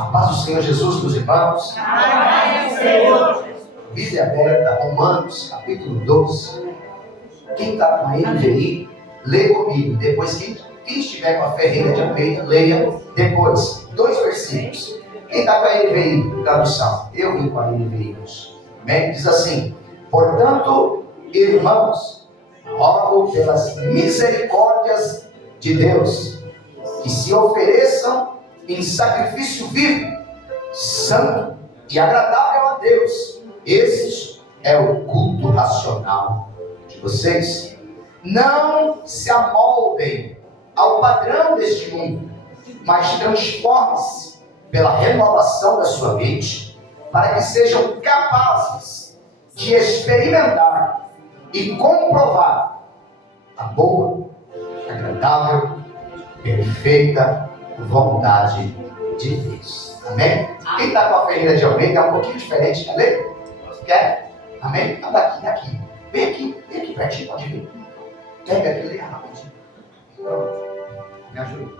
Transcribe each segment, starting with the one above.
A paz do Senhor Jesus, meus irmãos. Amém, Senhor. Bíblia aberta, Romanos, capítulo 12. Quem está com a NVI, lê comigo. Depois, quem estiver com a Ferreira de Almeida, leia depois. 2 versículos. Quem está com a NVI, tradução? Eu vim com a NVI hoje. Amém? Diz assim: portanto, irmãos, rogo pelas misericórdias de Deus, que se ofereçam em sacrifício vivo, santo e agradável a Deus. Este é o culto racional de vocês. Não se amoldem ao padrão deste mundo, mas transformem-se pela renovação da sua mente, para que sejam capazes de experimentar e comprovar a boa, agradável, perfeita vontade de Deus. Amém? Quem está com a Ferreira de Almeida é um pouquinho diferente, quer ler? Quer? Amém? Então daqui. Vem aqui pertinho, pode vir. Pega aqui, lê rapidinho. Pronto. Me ajuda.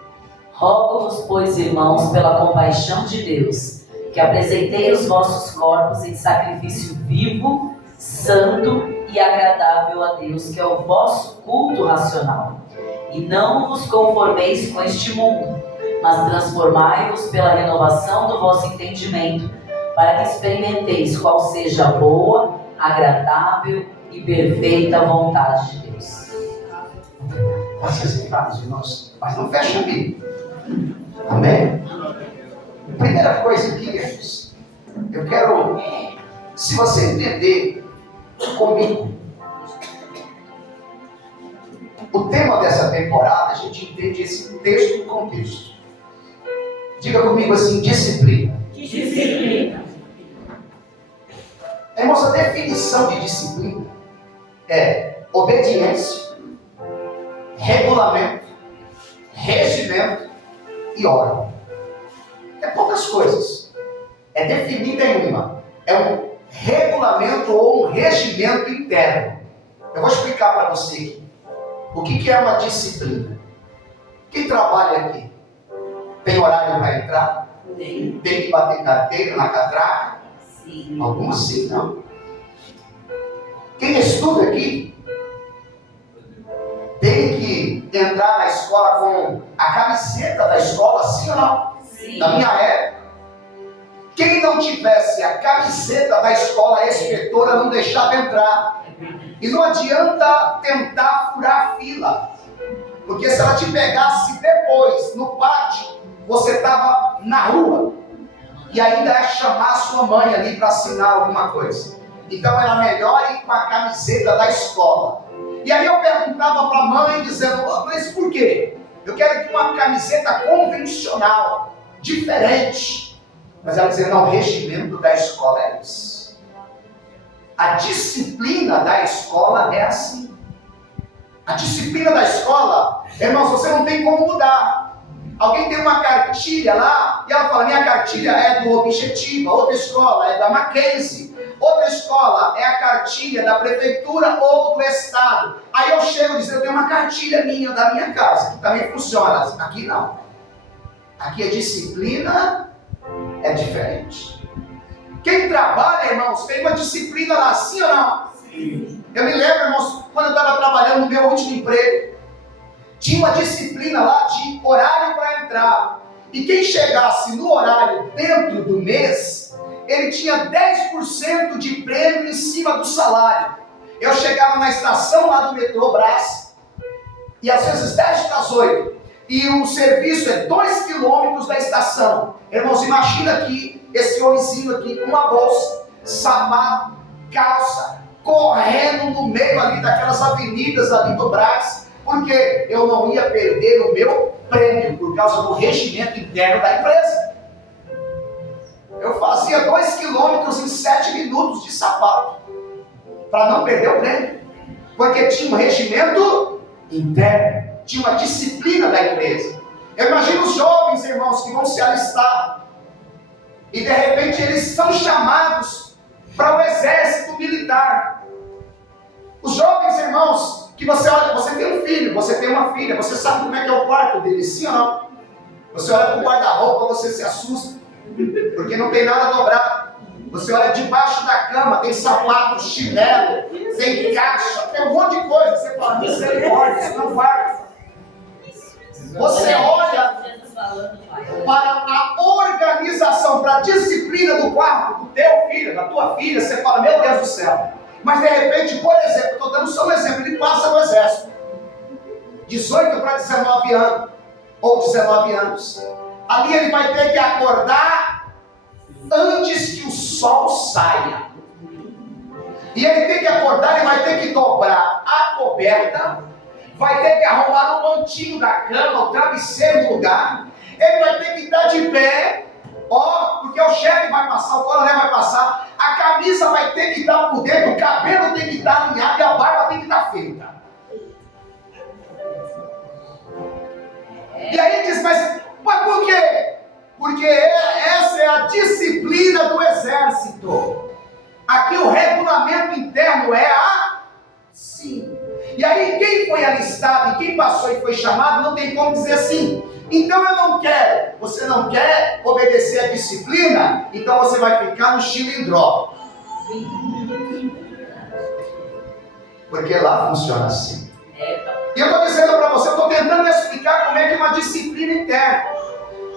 Rogo-vos, pois, irmãos, pela compaixão de Deus, que apresentei os vossos corpos em sacrifício vivo, santo e agradável a Deus, que é o vosso culto racional. E não vos conformeis com este mundo, mas transformai-vos pela renovação do vosso entendimento, para que experimenteis qual seja a boa, agradável e perfeita vontade de Deus. Pode ser sentado, irmãos, mas não fecha a Bíblia. Amém? Primeira coisa aqui, irmãos, eu quero, se você entender comigo, o tema dessa temporada, a gente entende esse texto no contexto. Diga comigo assim: disciplina. Disciplina. Irmãos, a definição de disciplina é obediência, regulamento, regimento e ordem. É poucas coisas. É definida em uma. É um regulamento ou um regimento interno. Eu vou explicar para você aqui. O que é uma disciplina? Quem trabalha aqui tem horário para entrar? Tem que bater carteira na catraca? Sim. Alguns sim, não. Quem estuda aqui tem que entrar na escola com a camiseta da escola, sim ou não? Sim. Na minha época, quem não tivesse a camiseta da escola, a inspetora não deixava entrar. E não adianta tentar furar a fila, porque se ela te pegasse depois, no pátio, você estava na rua, e ainda é chamar a sua mãe ali para assinar alguma coisa. Então era melhor ir com a camiseta da escola. E aí eu perguntava para a mãe, dizendo: mas por quê? Eu quero ir com uma camiseta convencional, diferente. Mas ela dizia: não, o regimento da escola é isso. A disciplina da escola é assim. A disciplina da escola, irmãos, você não tem como mudar. Alguém tem uma cartilha lá, e ela fala: minha cartilha é do Objetiva. Outra escola é da Mackenzie. Outra escola é a cartilha da prefeitura ou do estado. Aí eu chego e digo: eu tenho uma cartilha minha da minha casa, que também funciona. Aqui não. Aqui a disciplina é diferente. Quem trabalha, irmãos, tem uma disciplina lá, sim ou não? Sim. Eu me lembro, irmãos, quando eu estava trabalhando no meu último emprego, tinha uma disciplina lá de horário para entrar. E quem chegasse no horário dentro do mês, ele tinha 10% de prêmio em cima do salário. Eu chegava na estação lá do metrô Brás, e às vezes 10 para as 8, e o serviço é 2 quilômetros da estação. Irmãos, imagina aqui, esse homenzinho aqui com uma bolsa, sapato, calça, correndo no meio ali daquelas avenidas ali do Brás, porque eu não ia perder o meu prêmio por causa do regimento interno da empresa. Eu fazia 2 quilômetros em 7 minutos de sapato, para não perder o prêmio, porque tinha um regimento interno, tinha uma disciplina da empresa. Eu imagino os jovens, irmãos, que vão se alistar, e de repente eles são chamados para o exército militar. Os jovens, irmãos, que você olha, você tem um filho, você tem uma filha, você sabe como é que é o quarto dele, sim ou não? Você olha para o guarda-roupa, você se assusta. Porque não tem nada dobrado. Você olha debaixo da cama, tem sapato, chinelo, tem caixa, tem um monte de coisa. Você fala, misericórdia, isso não vai. Você olha para a organização, para a disciplina do quarto do teu filho, da tua filha, você fala, meu Deus do céu. Mas de repente, por exemplo, estou dando só um exemplo, ele passa no exército, 18 para 19 anos, ou 19 anos. Ali ele vai ter que acordar antes que o sol saia. E ele tem que acordar, ele vai ter que dobrar a coberta, vai ter que arrumar o mantinho da cama, o travesseiro no lugar, ele vai ter que estar de pé, porque o chefe vai passar, o coronel vai passar, a camisa vai ter que estar por dentro, o cabelo tem que estar alinhado e a barba tem que estar feita. E aí diz, mas por quê? Porque essa é a disciplina do exército. Aqui o regulamento interno é assim. E aí quem foi alistado e quem passou e foi chamado não tem como dizer assim. Então eu não quero. Você não quer obedecer a disciplina? Então você vai ficar no chilindró. Porque lá funciona assim. E eu estou dizendo para você, eu estou tentando explicar como é que é uma disciplina interna.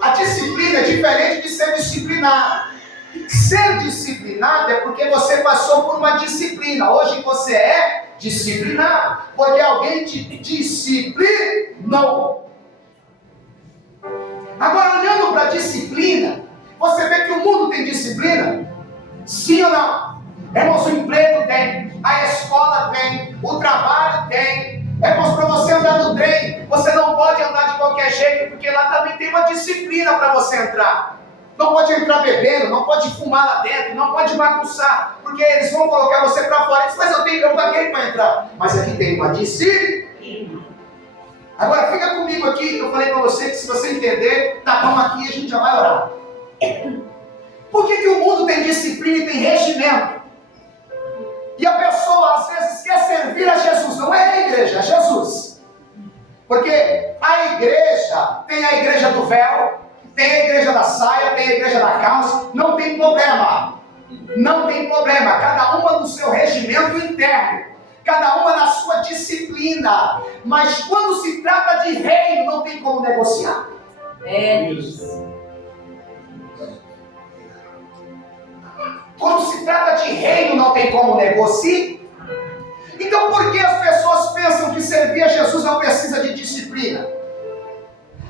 A disciplina é diferente de ser disciplinado. Ser disciplinado é porque você passou por uma disciplina. Hoje você é disciplinado, porque alguém te disciplinou. Agora, olhando para a disciplina, você vê que o mundo tem disciplina? Sim ou não? Irmãos, o emprego tem, a escola tem, o trabalho tem. Irmãos, para você andar no trem, você não pode andar de qualquer jeito, porque lá também tem uma disciplina para você entrar. Não pode entrar bebendo, não pode fumar lá dentro, não pode bagunçar, porque eles vão colocar você para fora. Mas eu paguei para entrar. Mas aqui tem uma disciplina. Agora fica comigo aqui, que eu falei para você que se você entender, tá bom aqui, a gente já vai orar. Por que o mundo tem disciplina e tem regimento? E a pessoa às vezes quer servir a Jesus, não é a igreja, é Jesus. Porque a igreja, tem a igreja do véu, tem a igreja da saia, tem a igreja da calça, não tem problema. Não tem problema, cada uma no seu regimento interno, cada uma na sua disciplina. Mas quando se trata de reino, não tem como negociar. É isso. Quando se trata de reino, não tem como negociar. Então por que as pessoas pensam que servir a Jesus não precisa de disciplina?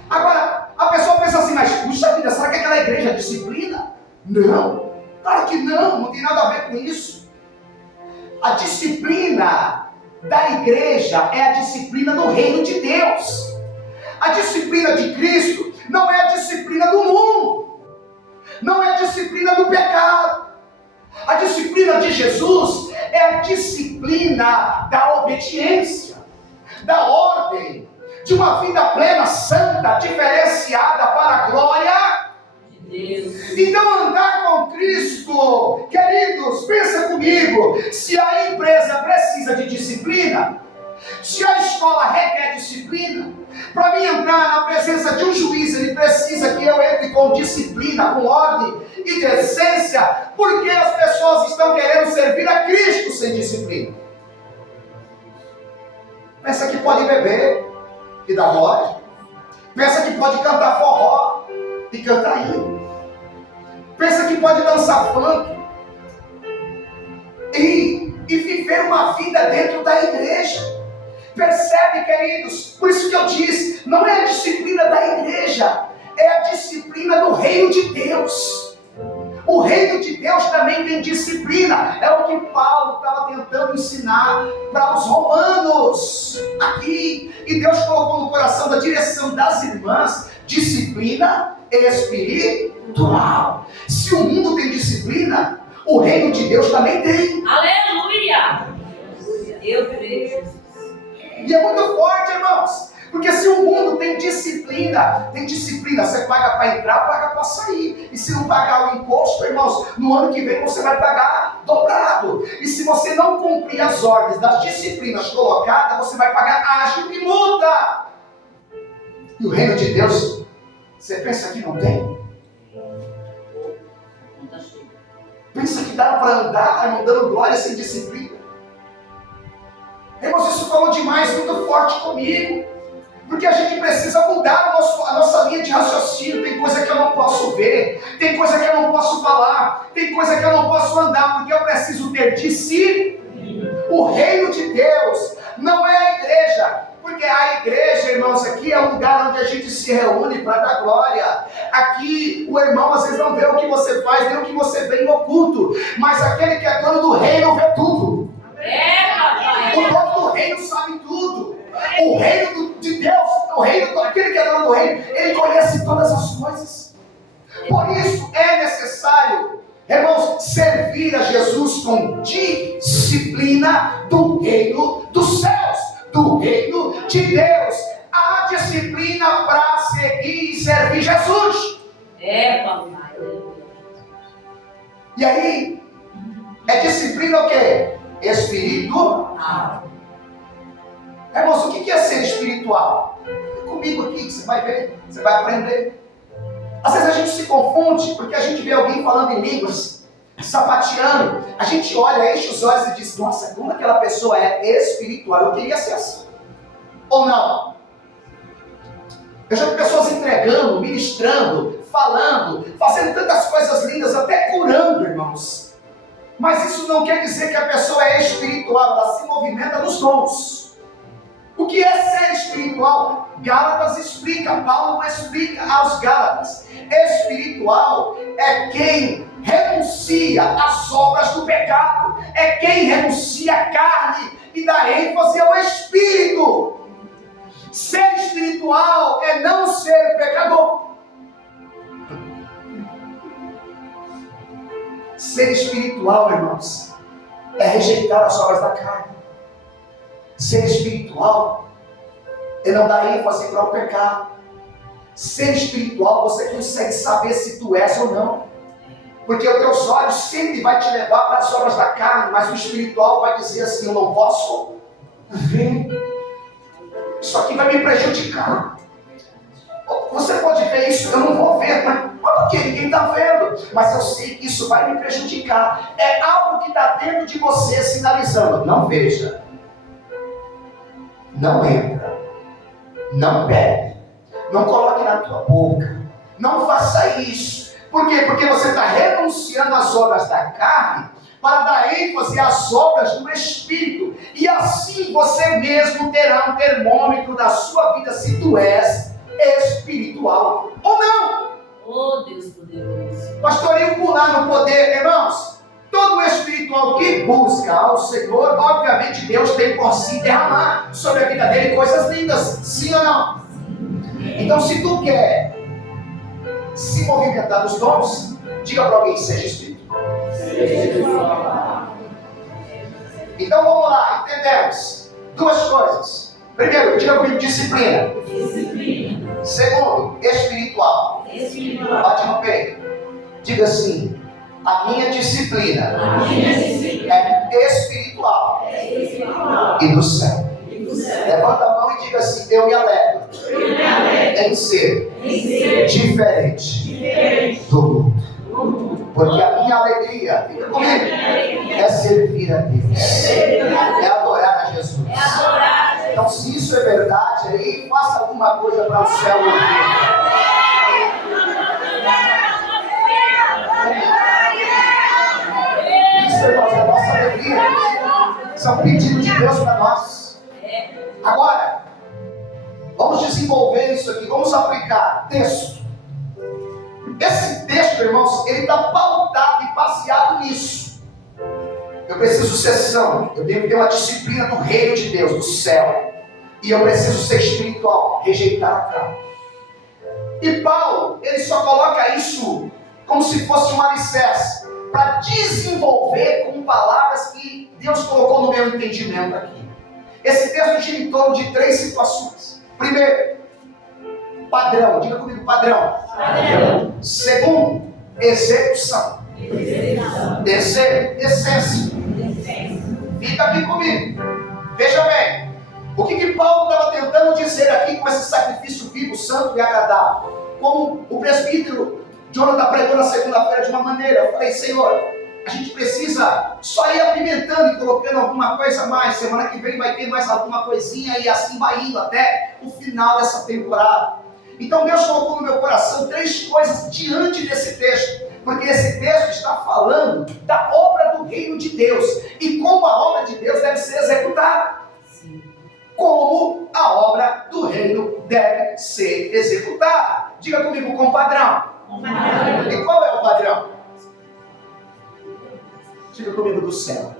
Agora, a pessoa pensa assim, mas puxa vida, será que aquela igreja é disciplina? Não, claro que não tem nada a ver com isso. A disciplina da igreja é a disciplina do reino de Deus. A disciplina de Cristo não é a disciplina do mundo, não é a disciplina do pecado. A disciplina de Jesus é a disciplina da obediência, da ordem, de uma vida plena, santa, diferenciada para a glória de Deus. Então andar com Cristo, queridos, pensa comigo, se a empresa precisa de disciplina, se a escola requer disciplina, para mim entrar na presença de um juiz, ele precisa que eu entre com disciplina, com ordem e decência, porque as pessoas estão querendo servir a Cristo sem disciplina. Pensa que pode beber e dar glória, pensa que pode cantar forró e cantar hino, pensa que pode dançar funk e viver uma vida dentro da igreja. Percebe, queridos? Por isso que eu disse, não é a disciplina da igreja, é a disciplina do reino de Deus. O reino de Deus também tem disciplina. É o que Paulo estava tentando ensinar para os romanos aqui. E Deus colocou no coração da direção das irmãs disciplina espiritual. Se o mundo tem disciplina, o reino de Deus também tem. Aleluia! Eu vejo. E é muito forte, irmãos. Porque se o mundo tem disciplina, você paga para entrar, paga para sair. E se não pagar o imposto, irmãos, no ano que vem você vai pagar dobrado. E se você não cumprir as ordens das disciplinas colocadas, você vai pagar ágio e multa. E o reino de Deus, você pensa que não tem? dá para andar, irmão, dando glória sem disciplina? Irmãos, isso falou demais, muito forte comigo. Porque a gente precisa mudar a nossa linha de raciocínio. Tem coisa que eu não posso ver, tem coisa que eu não posso falar, tem coisa que eu não posso andar, porque eu preciso ter disciplina. O reino de Deus não é a igreja, porque a igreja, irmãos, aqui é um lugar onde a gente se reúne para dar glória. Aqui o irmão às vezes não vê o que você faz, nem o que você vê em oculto, mas aquele que é dono do reino vê tudo. O dono do reino sabe tudo. O reino de Deus, aquele que é dono do reino, ele conhece todas as coisas. Por isso é necessário, irmãos, servir a Jesus com disciplina do reino dos céus, do reino de Deus. A disciplina para seguir e servir Jesus. Papai. E aí, é disciplina o quê? Espiritual. Irmãos, o que é ser espiritual? Fica comigo aqui que você vai ver, você vai aprender. Às vezes a gente se confunde porque a gente vê alguém falando em línguas, sapateando. A gente olha, enche os olhos e diz: nossa, como aquela pessoa é espiritual? Eu queria ser assim. Ou não? Eu já vi pessoas entregando, ministrando, falando, fazendo tantas coisas lindas, até curando, irmãos. Mas isso não quer dizer que a pessoa é espiritual, ela se movimenta nos dons. O que é ser espiritual? Gálatas explica, Paulo explica aos Gálatas. Espiritual é quem renuncia às obras do pecado, é quem renuncia à carne e dá ênfase ao Espírito. Ser espiritual é não ser pecador. Ser espiritual, irmãos, é rejeitar as obras da carne. Ser espiritual é não dar ênfase para o pecado. Ser espiritual, você consegue saber se tu és ou não. Porque os teus olhos sempre vai te levar para as obras da carne, mas o espiritual vai dizer assim: eu não posso ver. Isso aqui vai me prejudicar. Você pode ver isso, eu não vou ver, mas por que ninguém está vendo? Mas eu sei que isso vai me prejudicar. É algo que está dentro de você sinalizando: não veja, não entra, não bebe, não coloque na tua boca, não faça isso. Por quê? Porque você está renunciando às obras da carne para dar ênfase às obras do Espírito. E assim você mesmo terá um termômetro da sua vida se tu és espiritual ou não. Oh, Deus poderoso. Pastor, eu pular no poder, irmãos. Todo espiritual que busca ao Senhor, obviamente Deus tem por si derramar sobre a vida dele coisas lindas, sim ou não? Então, se tu quer se movimentar nos dons, diga para alguém: seja espiritual. Então vamos lá, entendemos duas coisas. Primeiro, diga comigo: disciplina. Segundo, espiritual. Bate no peito. Diga assim: a minha disciplina é espiritual e do céu. Levanta a mão e diga assim: eu me alegro em ser diferente do mundo. Porque a minha alegria, fica comigo, é servir a Deus, é adorar a Jesus. Então, se isso é verdade, aí faça alguma coisa para o céu ouvir. Isso, irmãos, é a nossa alegria. Isso é um pedido de Deus para nós. Agora, vamos desenvolver isso aqui, vamos aplicar texto. Esse texto, irmãos, ele está pautado e baseado nisso. Eu preciso ser santo, eu tenho que ter uma disciplina do reino de Deus, do céu. E eu preciso ser espiritual, rejeitar a carne. E Paulo, ele só coloca isso como se fosse um alicerce, para desenvolver com palavras que Deus colocou no meu entendimento aqui. Esse texto gira em torno de 3 situações. Primeiro, padrão. Diga comigo: padrão. Segundo, execução. Terceiro, essência. Fica aqui comigo. Veja bem. O que Paulo estava tentando dizer aqui com esse sacrifício vivo, santo e agradável? Como o presbítero Jonathan pregou na segunda-feira de uma maneira. Eu falei: Senhor, a gente precisa só ir apimentando e colocando alguma coisa a mais. Semana que vem vai ter mais alguma coisinha e assim vai indo até o final dessa temporada. Então Deus colocou no meu coração 3 coisas diante desse texto, porque esse texto está falando da obra do reino de Deus e como a obra de Deus deve ser executada. Sim. Como a obra do reino deve ser executada. Diga comigo, com padrão. E qual é o padrão? Diga comigo, do céu.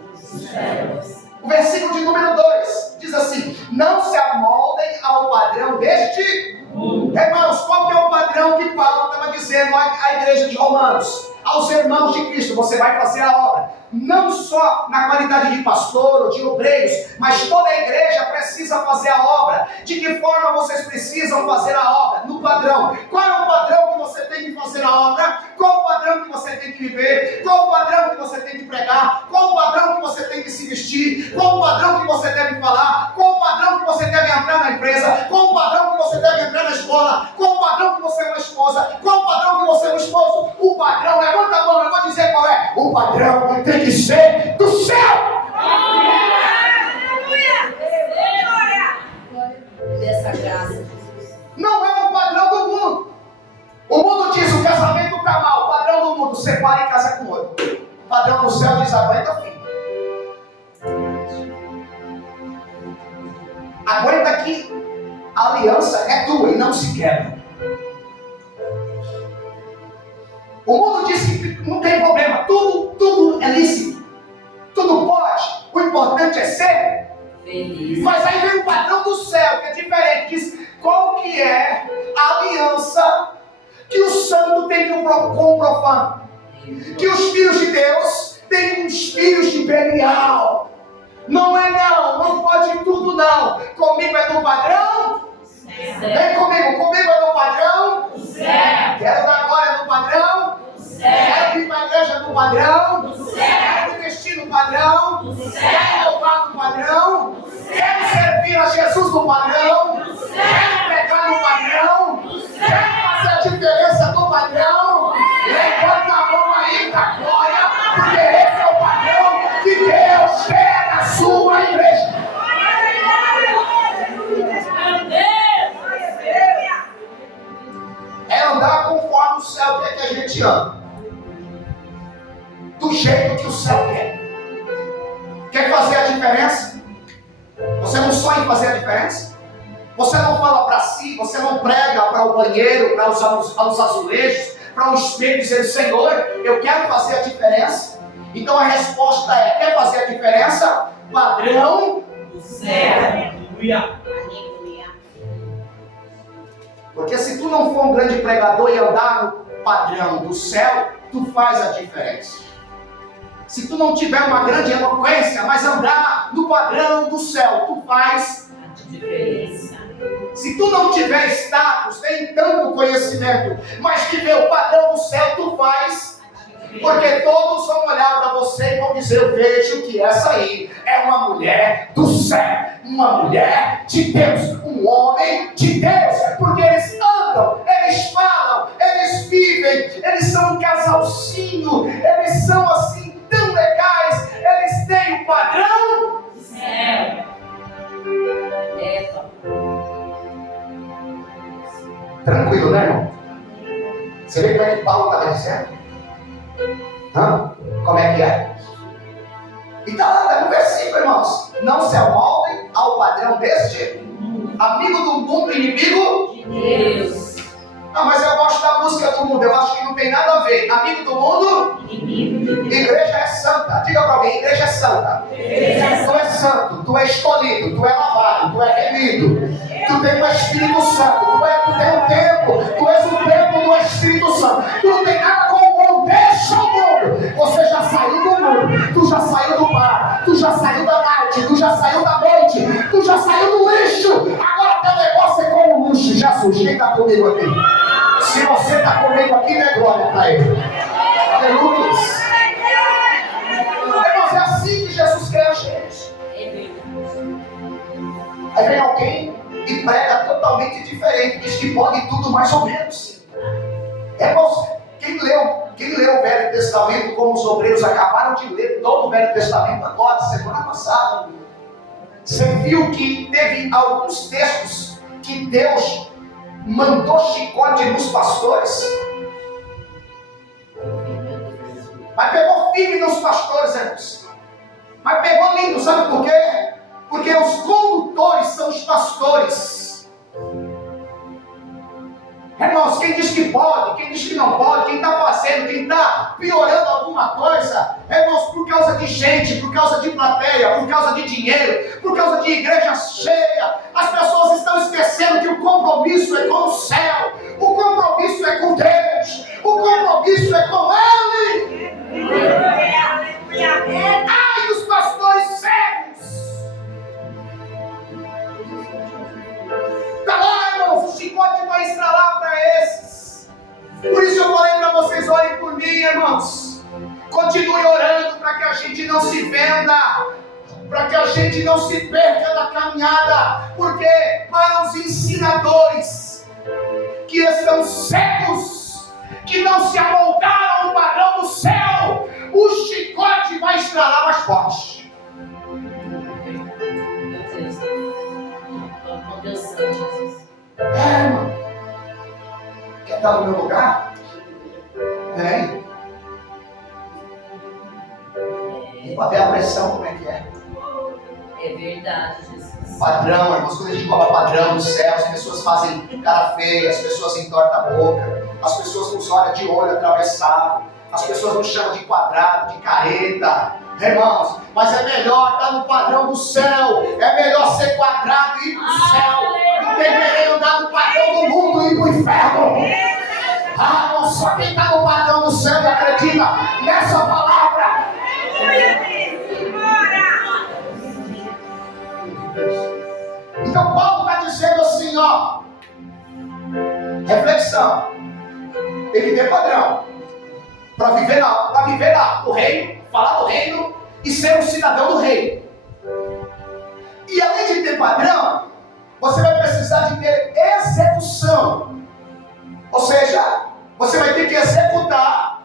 O versículo de número 2 diz assim: não se amoldem ao padrão deste mundo. Irmãos, qual que é o padrão que Paulo estava dizendo à igreja de Romanos? Aos irmãos de Cristo, você vai fazer a obra. Não só na qualidade de pastor ou de obreiros, mas toda a igreja precisa fazer a obra. De que forma vocês precisam fazer a obra? No padrão. Qual é o padrão que você tem que fazer a obra? Qual o padrão que você tem que viver? Qual o padrão que você tem que pregar? Qual o padrão que você tem que se vestir? Qual o padrão que você deve falar? Qual o padrão que você deve entrar na empresa? Qual o padrão que você deve entrar na escola? Qual o padrão que você é uma esposa? Qual o padrão que você é um esposo? O padrão, levanta a mão, eu vou dizer qual é. O padrão tem que ser do céu. Dessa graça. Não é o padrão do mundo. O mundo diz: o casamento está mal. O padrão do mundo: separa e casa com outro. O padrão do céu diz: aguenta, filho. Aguenta que a aliança é tua e não se quebra. O mundo diz que não tem problema, tudo é lícito, tudo pode, o importante é ser feliz. Mas aí vem o padrão do céu, que é diferente, diz qual que é a aliança que o santo tem com o profano, que os filhos de Deus têm com os filhos de Belial. Não é não pode tudo não, comigo é no padrão. Vem comigo é no padrão. Quero dar glória no padrão. Quero vir para a igreja no padrão. Quero me vestir no padrão. Quero louvar no padrão. Quero servir a Jesus no padrão. Quero pregar no padrão. Quero fazer a diferença no padrão. Levanta a mão aí da glória, porque esse é o padrão que Deus quer na sua igreja. É andar conforme o céu quer que a gente ande, do jeito que o céu quer. Quer fazer a diferença? Você não sonha em fazer a diferença? Você não fala para si, você não prega para o banheiro, para os azulejos, para um espelho, dizendo: Senhor, eu quero fazer a diferença. Então a resposta é: quer fazer a diferença? Padrão do céu. Aleluia. Porque se tu não for um grande pregador e andar no padrão do céu, tu faz a diferença. Se tu não tiver uma grande eloquência, mas andar no padrão do céu, tu faz a diferença. Se tu não tiver status, nem tanto conhecimento, mas tiver o padrão do céu, tu faz. Porque todos vão olhar para você e vão dizer: eu vejo que essa aí é uma mulher do céu, uma mulher de Deus, um homem de Deus. Porque eles andam, eles falam, eles vivem, eles são um casalzinho, eles são assim tão legais, eles têm o padrão do céu. Tranquilo, né, irmão? Você vê como é que Paulo estava dizendo? Como é que é? E está lá no versículo, irmãos: não se amoldem ao padrão deste amigo do mundo, inimigo de Deus. Ah, mas eu gosto da música do mundo, eu acho que não tem nada a ver. Amigo do mundo, inimigo de Deus. Igreja é santa. Diga para alguém: igreja é santa. Tu és santo, tu és escolhido, tu és lavado, tu és remido, tu tens o Espírito Santo, tu tens um templo, tu és o templo do Espírito Santo. Tu não tem nada com o mundo, deixa o mundo. Você já saiu do mundo, tu já saiu do bar, tu já saiu da night, tu já saiu da noite, tu já saiu do lixo. Agora teu negócio é com o lixo. Jesus, quem está comigo aqui? Se você está comigo aqui, dê glória para ele. Aleluia. Irmãos, é assim que Jesus quer a gente. Aí vem alguém e prega totalmente diferente, diz que pode tudo mais ou menos. Irmãos, quem leu o Velho Testamento, como os obreiros acabaram de ler todo o Velho Testamento agora, semana passada, você viu que teve alguns textos que Deus mandou chicote nos pastores, mas pegou firme nos pastores, irmãos. Mas pegou lindo, sabe por quê? Porque os condutores são os pastores. Irmãos, quem diz que pode, quem diz que não pode, quem está fazendo, quem está piorando alguma coisa, irmãos, por causa de gente, por causa de plateia, por causa de dinheiro, por causa de igreja cheia, as pessoas estão esquecendo que o compromisso é com o céu, o compromisso é com Deus, o compromisso é com Ele. Ai dos pastores cegos! Está lá, irmãos, o chicote vai estralar para esses. Por isso eu falei para vocês, orem por mim, irmãos. Continue orando para que a gente não se venda, para que a gente não se perca na caminhada, porque para os ensinadores que estão cegos, que não se amoldaram ao padrão do céu, o chicote vai estralar mais forte. Irmão, quer estar no meu lugar? Vem. E para ver a pressão como é que é. É verdade, Jesus. Padrão, irmãos, quando a gente cobra padrão do céu, as pessoas fazem cara feia, as pessoas entortam a boca, as pessoas nos olham de olho atravessado, as pessoas nos chamam de quadrado, de careta. Irmãos, mas é melhor estar no padrão do céu, é melhor ser quadrado e ir para o céu, do que querer andar no padrão do mundo e ir para o inferno. Ah, não, só quem está no padrão do céu e acredita nessa palavra. Então Paulo está dizendo assim, ó, reflexão, tem que ter padrão para viver lá do reino, falar do reino e ser um cidadão do reino. E além de ter padrão, você vai precisar de ter execução, ou seja, você vai ter que executar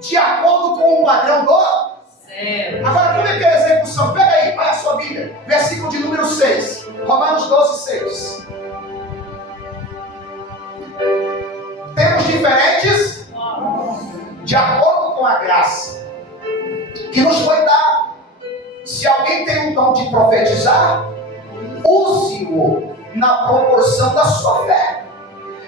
de acordo com o padrão do céu. Agora, como é que é a execução? Pega aí, vai a sua Bíblia, versículo de número 6, Romanos 12, 6. Temos diferentes de acordo com a graça que nos foi dada. Se alguém tem um dom de profetizar, use-o na proporção da sua fé.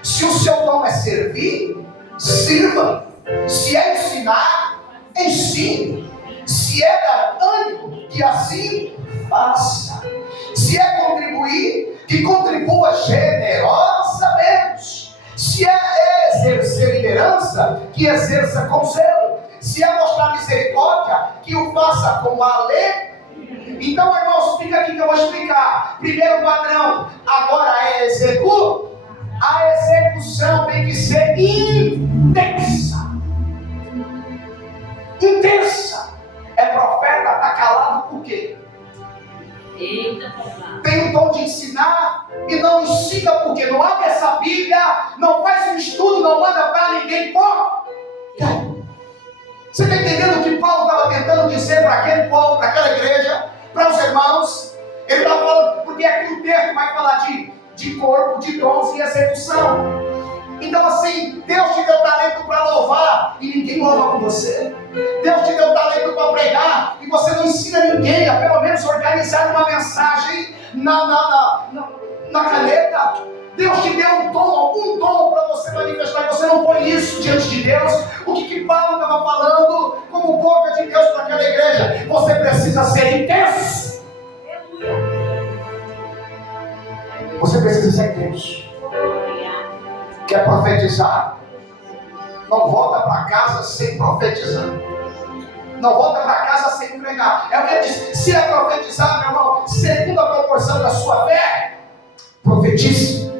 Se o seu dom é servir, sirva. Se é ensinar, ensine. Se é dar ânimo, que assim faça. Se é contribuir, que contribua generosamente. Se é exercer liderança, que exerça com zelo. Se é mostrar misericórdia, que o faça com alegria. Então, irmãos, fica aqui que eu vou explicar. Primeiro padrão, agora é executar. A execução tem que ser intensa. Intensa. É profeta, está calado por quê? Tem o dom de ensinar e não ensina porque não abre essa Bíblia, não faz um estudo, não manda para ninguém. Você está entendendo o que Paulo estava tentando dizer para aquele povo, para aquela igreja, para os irmãos? Ele estava falando, porque aqui o texto vai falar de corpo, de dons e execução. Então assim, Deus te deu talento para louvar e ninguém louva com você. Deus te deu talento para pregar e você não ensina ninguém a pelo menos organizar uma mensagem na caneta. Deus te deu algum dom para você manifestar e você não põe isso diante de Deus. O que Paulo estava falando como boca de Deus para aquela igreja? Você precisa ser intenso. Você precisa ser intenso. Quer profetizar? Não volta para casa sem profetizar. Não volta para casa sem pregar. É o que ele diz. Se é profetizar, meu irmão, segundo a proporção da sua fé, profetize.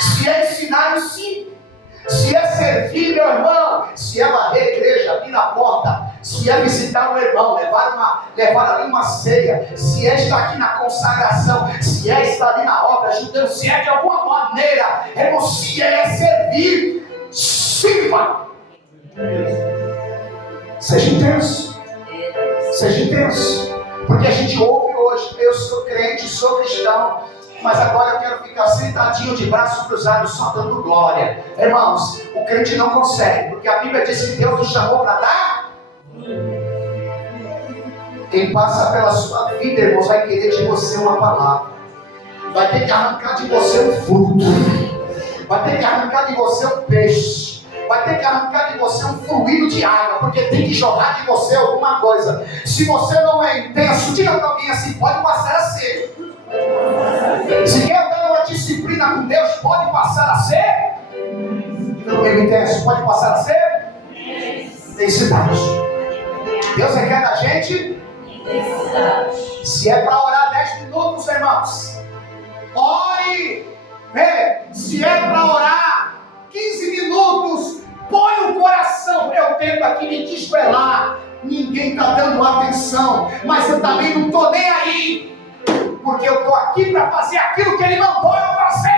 Se é ensinar, ensine. Se é servir, meu irmão, se é varrer a igreja, abrir a porta, se é visitar o irmão, levar ali uma ceia, se é estar aqui na consagração, se é estar ali na obra ajudando, se é de alguma maneira, irmão, se é servir, sirva. Seja intenso. Seja intenso. Porque a gente ouve hoje, eu sou crente, sou cristão, mas agora eu quero ficar sentadinho de braços cruzados só dando glória. Irmãos, o crente não consegue, porque a Bíblia diz que Deus nos chamou para dar. Quem passa pela sua vida, irmãos, vai querer de você uma palavra. Vai ter que arrancar de você um fruto. Vai ter que arrancar de você um peixe. Vai ter que arrancar de você um fluido de água, porque tem que jorrar de você alguma coisa. Se você não é intenso, diga para alguém assim, pode passar a ser. Se quer andar numa disciplina com Deus, pode passar a ser. Diga comigo, intenso, pode passar a ser. Intensidade. Deus requer da gente intensidade. Se é para orar 10 minutos, irmãos, ore. Se é para orar 15 minutos, põe o coração. Eu tento aqui me desvelar, ninguém está dando atenção, mas eu também não estou nem aí, porque eu estou aqui para fazer aquilo que Ele mandou eu fazer.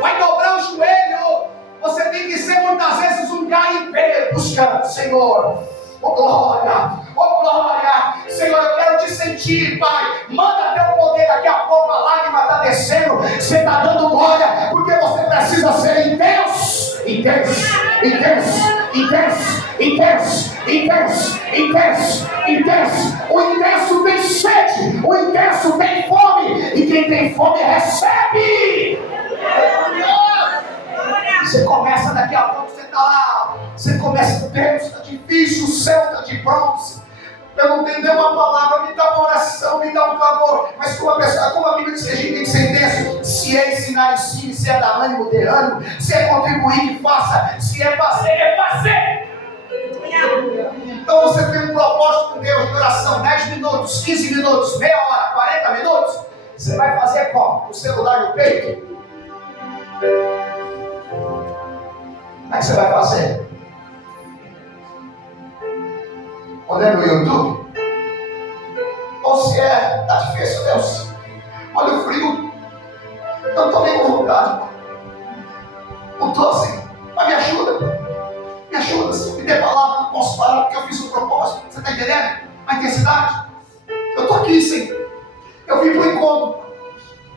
Vai dobrar o joelho, você tem que ser muitas vezes um garimpeiro buscando, Senhor, oh glória, Senhor, eu quero te sentir, Pai, manda teu poder, daqui a pouco a lágrima está descendo, você está dando glória, porque você precisa ser intenso. O intenso tem sede, o intenso tem fome, e quem tem fome recebe. Você começa daqui a pouco, você está lá, você começa, Deus, está difícil, o céu está de bronze, eu não tenho nenhuma palavra, me dá uma oração, me dá um favor, mas como a Bíblia diz que a gente tem que ser intenso, se é ensinar, ensine, se é dar ânimo, dê ânimo, se é contribuir, que faça, se é fazer. Então você tem um propósito com Deus de oração, 10 minutos, 15 minutos, meia hora, 40 minutos, você vai fazer como? O celular no peito? Como é que você vai fazer? Olhando no YouTube? Ou se tá difícil, Deus, olha o frio, eu não estou nem com vontade, não estou assim, mas me ajuda, se me der palavra, não posso parar, porque eu fiz um propósito, você está entendendo? A intensidade, eu estou aqui, Senhor, eu vim para o encontro,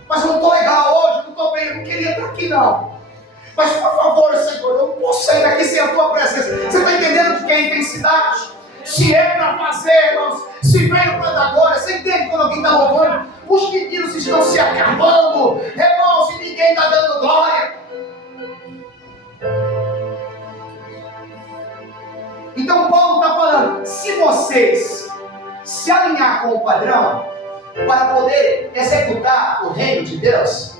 mas eu não estou legal hoje, não estou bem, eu não queria estar aqui não, mas por favor, Senhor, eu não posso sair daqui sem a tua presença. Você está entendendo o que é intensidade? Se é para fazer, irmãos, se veio para dar glória, você entende quando alguém está louvando? Os meninos estão se acabando, irmãos, e ninguém está dando glória. Então Paulo está falando, se vocês se alinhar com o padrão, para poder executar o reino de Deus,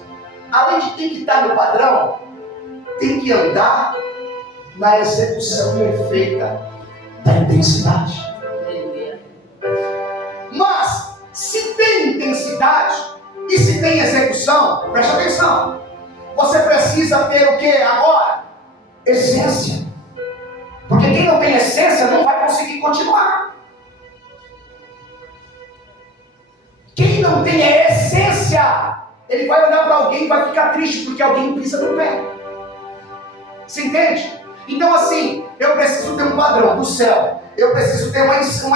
além de ter que estar no padrão, tem que andar na execução perfeita da intensidade. Mas se tem intensidade e se tem execução, preste atenção, você precisa ter o que agora? Essência. Porque quem não tem essência não vai conseguir continuar. Quem não tem a essência, ele vai olhar para alguém e vai ficar triste porque alguém pisa no pé. Você entende? Então assim, eu preciso ter um padrão do céu. Eu preciso ter uma execução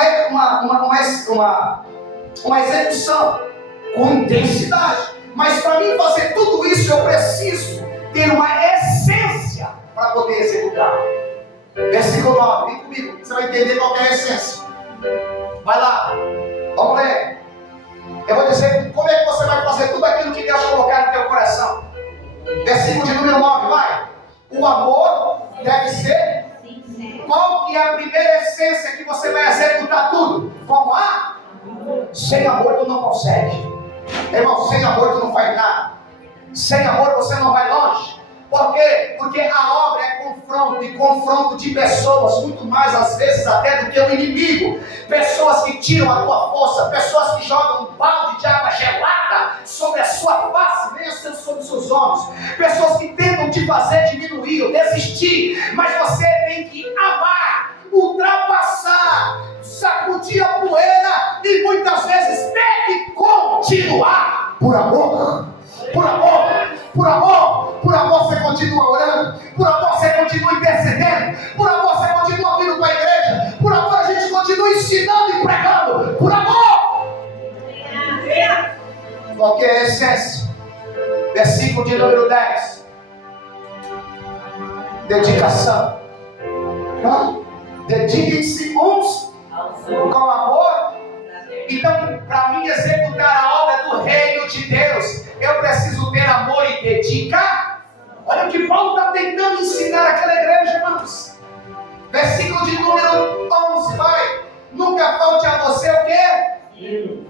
com intensidade. Mas para mim fazer tudo isso, eu preciso ter uma essência para poder executar. Versículo 9, vem comigo, você vai entender qual é a essência. Vai lá, vamos ler. Eu vou dizer como é que você vai fazer tudo aquilo que Deus colocar no teu coração. Versículo de número 9, vai. O amor deve ser. Qual que é a primeira essência que você vai executar tudo? Como a? Sem amor tu não consegue. Irmão, sem amor tu não faz nada. Sem amor você não vai longe. Por quê? Porque a obra é confronto, e confronto de pessoas, muito mais às vezes até do que o inimigo. Pessoas que tiram a tua força, pessoas que jogam um balde de água gelada sobre a sua face, nem sobre os seus ombros. Pessoas que tentam te fazer diminuir ou desistir, mas você tem que amar, ultrapassar, sacudir a poeira e muitas vezes tem que continuar por amor. Por amor você continua orando, por amor você continua continua intercedendo. Por amor, você continua vindo para a igreja. Por amor, a gente continua ensinando e pregando. Por amor. Qual que é a essência? Versículo de número 10. Dedicação. Dediquem-se uns com amor. Então, para mim executar a obra do reino de Deus, eu preciso ter amor e dedicar. Olha o que Paulo está tentando ensinar aquela igreja, irmãos. Versículo de número 11, vai. Nunca falte a você o quê?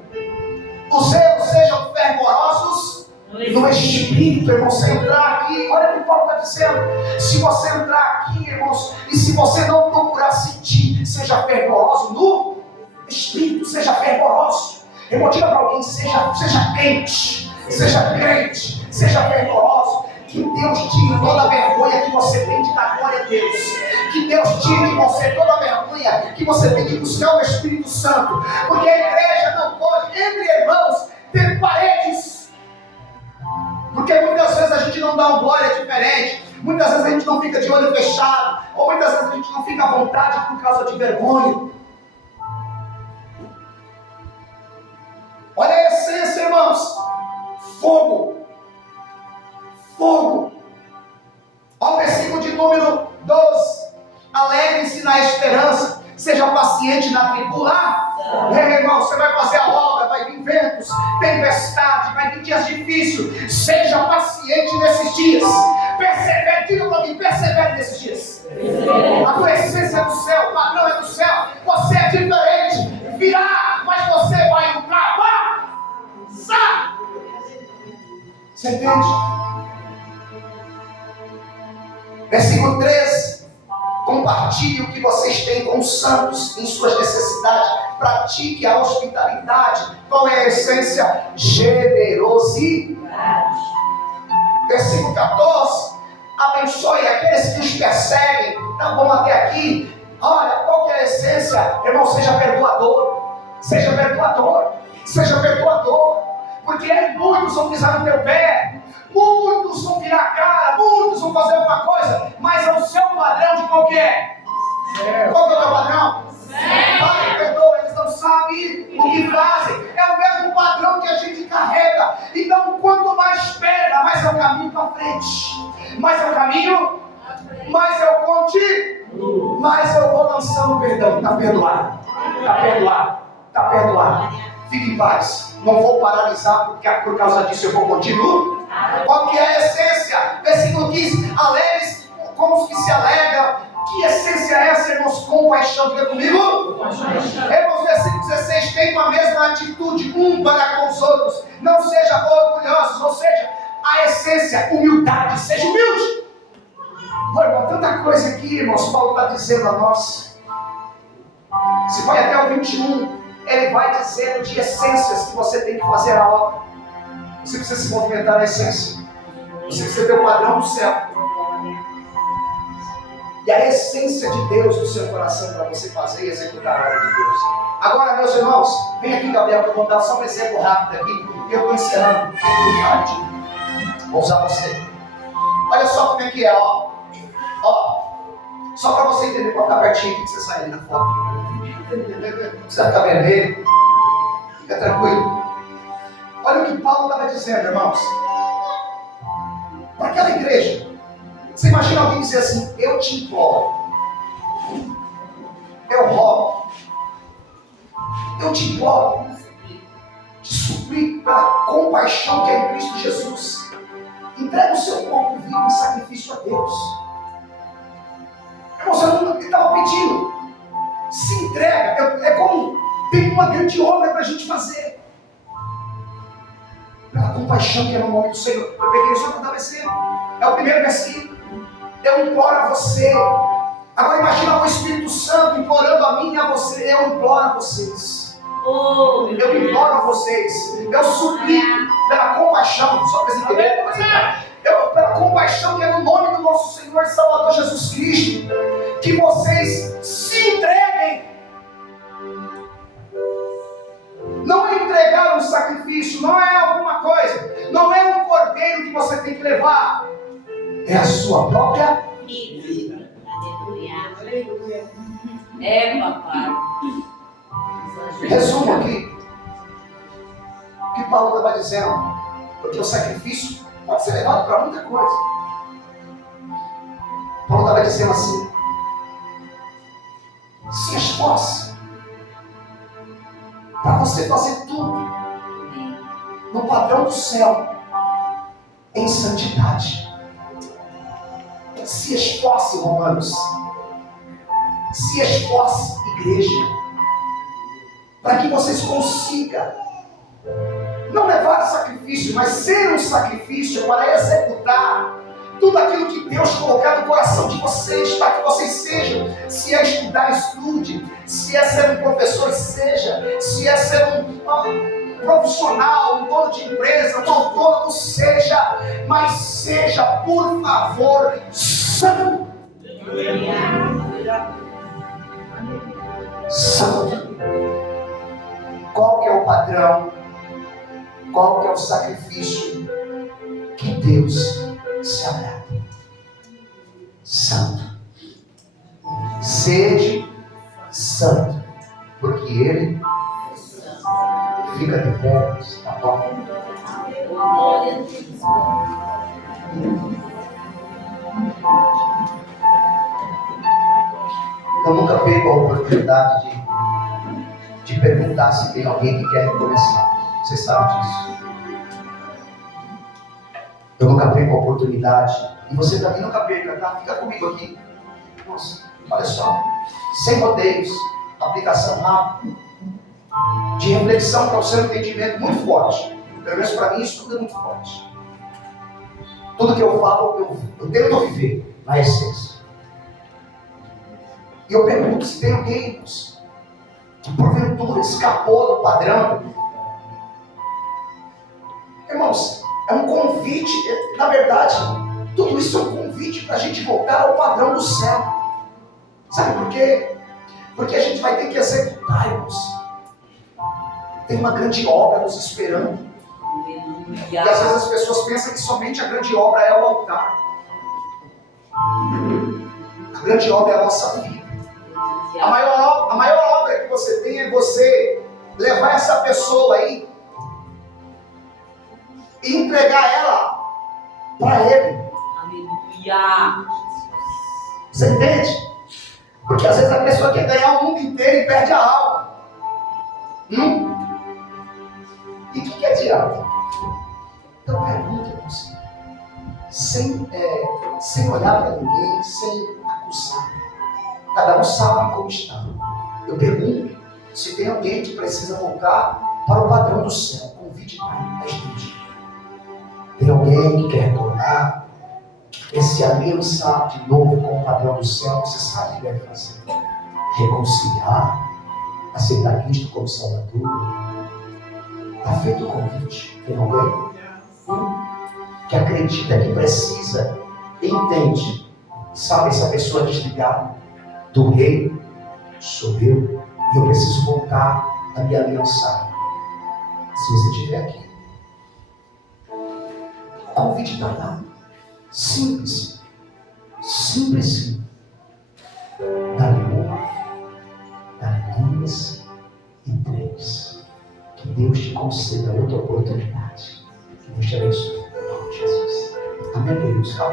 Os seus sejam fervorosos no Espírito, irmão. Você entrar aqui, olha o que Paulo está dizendo. Se você entrar aqui, irmãos, e se você não procurar sentir, seja fervoroso no Espírito, seja fervoroso. Irmão, diga para alguém, seja crente, seja fervoroso. Que Deus tire toda a vergonha que você tem de dar glória a Deus. Que Deus tire de você toda a vergonha que você tem de buscar o Espírito Santo. Porque a igreja não pode, entre irmãos, ter paredes. Porque muitas vezes a gente não dá uma glória diferente. Muitas vezes a gente não fica de olho fechado. Ou muitas vezes a gente não fica à vontade por causa de vergonha. Olha a essência, irmãos. Fogo. Fogo. Olha o versículo de número 12. Alegre-se na esperança. Seja paciente na tribulação. Irmão, você vai fazer a obra, vai vir ventos, tempestade, vai vir dias difíceis. Seja paciente nesses dias. Persevere, diga para mim, persevere nesses dias. A tua essência é do céu, o padrão é do céu. Você é diferente. Virá, mas você vai ultrapassar. Você entende? Versículo 13. Compartilhe o que vocês têm com os santos em suas necessidades. Pratique a hospitalidade. Qual é a essência? Generosidade. Versículo 14. Abençoe aqueles que os perseguem. Tá bom até aqui? Olha, qual que é a essência? Irmão, seja perdoador. Seja perdoador. Seja perdoador. Porque muitos vão pisar no teu pé. Muitos vão virar a cara, muitos vão fazer alguma coisa, mas é o seu padrão de qual que é? Qual que é o teu padrão? Pai, perdoa, eles não sabem o que fazem. É o mesmo padrão que a gente carrega. Então, quanto mais pedra, mais é o caminho para frente. Mais é o caminho, mais eu continuo, mais eu vou lançando perdão. Está perdoado, está perdoado, está perdoado. Fique em paz. Não vou paralisar porque por causa disso eu vou continuar. Qual que é a essência? Versículo 15. Alegre-se com os que se alegram. Que essência é essa, irmãos? Compaixão. Diga comigo. Irmãos, versículo 16. Tenham a mesma atitude um para com os outros. Não sejam orgulhosos. Ou seja, a essência, humildade. Seja humilde. Oh, irmão, tanta coisa aqui, irmãos, Paulo está dizendo a nós. Se vai até o 21, ele vai dizendo de essências que você tem que fazer a obra. Você precisa se movimentar na essência. Você precisa ter o padrão do céu. E a essência de Deus no seu coração para você fazer e executar a obra de Deus. Agora, meus irmãos, vem aqui, Gabriel, que eu vou dar só um exemplo rápido aqui. E eu estou encerrando. Vou usar você. Olha só como é que é, ó. Só para você entender, pode ficar pertinho aqui que você sai ali na foto. Não precisa ficar vermelho. Fica tranquilo. Olha o que Paulo estava dizendo, irmãos. Para aquela igreja, você imagina alguém dizer assim: eu te imploro, eu rogo, eu te imploro, te suplico pela compaixão que é em Cristo Jesus. Entrega o seu corpo vivo em sacrifício a Deus. Irmãos, ele estava pedindo. Se entrega, é como tem uma grande obra para a gente fazer. Pela compaixão que é no nome do Senhor. Eu peguei só para dar um exemplo. É o primeiro versículo. Eu imploro a você. Agora imagina o Espírito Santo implorando a mim e a você. Eu imploro a vocês. Eu imploro a vocês. Eu suplico pela compaixão. Só para entender. Pela compaixão que é no nome do nosso Senhor e Salvador Jesus Cristo. Que vocês se entreguem. Não é entregar um sacrifício, não é alguma coisa, não é um cordeiro que você tem que levar, é a sua própria vida. É, papai. Resumo aqui o que Paulo estava dizendo, porque o sacrifício pode ser levado para muita coisa. Paulo estava dizendo assim: se esforce para você fazer tudo no padrão do céu, em santidade. Se esforce, Romanos. Se esforce, igreja, para que vocês consigam não levar sacrifício, mas ser um sacrifício para executar tudo aquilo que Deus colocar no coração de vocês, para que vocês sejam. Se é estudar, estude. Se é ser um professor, seja. Se é ser um profissional, um dono de empresa, um autônomo, seja. Mas seja, por favor, santo. Santo. Qual que é o padrão? Qual que é o sacrifício que Deus se agrada? Santo. Sede santo, porque Ele fica de pé, tá bom? Glória a Deus. Eu nunca perco a oportunidade de perguntar se tem alguém que quer recomeçar. Você sabe disso. Eu nunca perco a oportunidade. E você também nunca perca, tá? Fica comigo aqui. Nossa, olha só. Sem rodeios. Aplicação rápida. De reflexão para o seu entendimento muito forte. Pelo menos para mim isso tudo é muito forte. Tudo que eu falo, eu tento viver na essência. E eu pergunto se tem alguém que porventura escapou do padrão. Irmãos, é um convite, na verdade, tudo isso é um convite para a gente voltar ao padrão do céu. Sabe por quê? Porque a gente vai ter que executar, irmãos. Tem uma grande obra nos esperando. Aleluia. E às vezes as pessoas pensam que somente a grande obra é o altar. A grande obra é a nossa vida. A maior obra que você tem é você levar essa pessoa aí e entregar ela para Ele. Aleluia. Você entende? Porque às vezes a pessoa quer ganhar o mundo inteiro e perde a alma. E o que é diabo? Então pergunta, irmãos, sem olhar para ninguém, sem acusar. Cada um sabe como está. Eu pergunto se tem alguém que precisa voltar para o padrão do céu. Convide para a igreja. Tem alguém que quer retornar, que quer se aliançar de novo com o padrão do céu. Você sabe o que deve fazer. Reconciliar, aceitar Cristo como Salvador. Está feito o convite. Tem alguém que acredita que precisa, entende, sabe, essa pessoa desligada do rei sou eu, e eu preciso voltar a me aliançar. Se você estiver aqui, o convite está lá, simples.